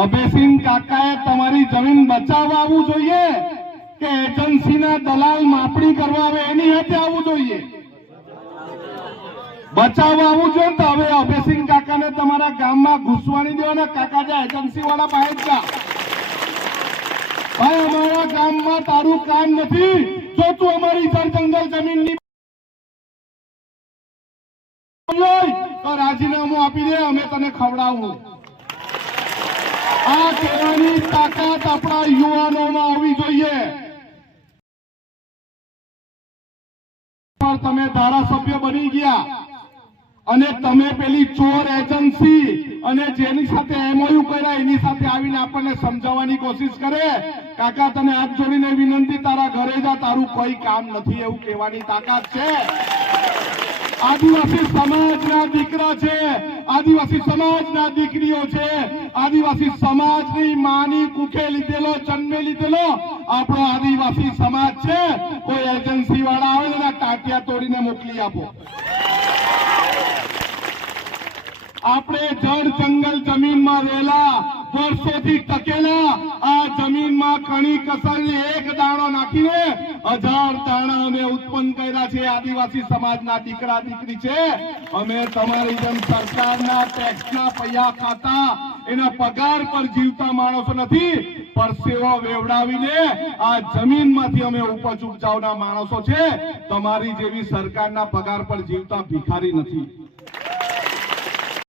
અભયસિંહ કાકાએ તમારી જમીન બચાવવા આવવું જોઈએ કે એજન્સીના દલાલ માપણી કરવા આવે એની હાથે આવવું જોઈએ બચાવવા આવવું જોઈએ તો હવે અભયસિંહ કાકાને તમારા ગામમાં ઘૂસવાની દેવાના કાકા જે એજન્સી વાળા બહાર ભાઈ અમારા ગામમાં તારું કામ નથી જો તું અમારી જળ જંગલ જમીનની તો રાજીનામું આપી દે અમે તને ખવડાવું આ કેળાની તાકાત આપણા યુવાનોમાં આવવી જોઈએ તમે ધારાસભ્ય બની ગયા અને તમે પેલી ચોર એજન્સી અને જેની સાથે એમઓયુ કર્યા એની સાથે આવીને આપણને સમજાવવાની કોશિશ કરે કાકા તને હાથ જોડીને વિનંતી તારા ઘરે જા તારું કોઈ કામ નથી એવું કહેવાની તાકાત છે આદિવાસી સમાજના દીકરા છે આદિવાસી સમાજના દીકરીઓ છે આદિવાસી સમાજની માની કુખે લીધેલો જન્મે લીધેલો આપણો આદિવાસી સમાજ છે કોઈ એજન્સી વાળા આવે એના ટાંટિયા તોડીને મોકલી આપો આપણે જળ જંગલ જમીનમાં રહેલા વર્ષોથી ટકેલા જમીનમાં કણી કસરની એક દાણો નાખીને હજાર દાણા અમે ઉત્પન્ન કર્યા છે આદિવાસી સમાજના દીકરા દીકરી છે અમે તમારી જેમ સરકારના ટેક્સના પૈયા ખાતા એના પગાર પર જીવતા માણસો નથી પરસેવો વેવડાવીને આ જમીન માંથી અમે ઉપજ ઉપજાવના માણસો છે તમારી જેવી સરકારના પગાર પર જીવતા ભિખારી નથી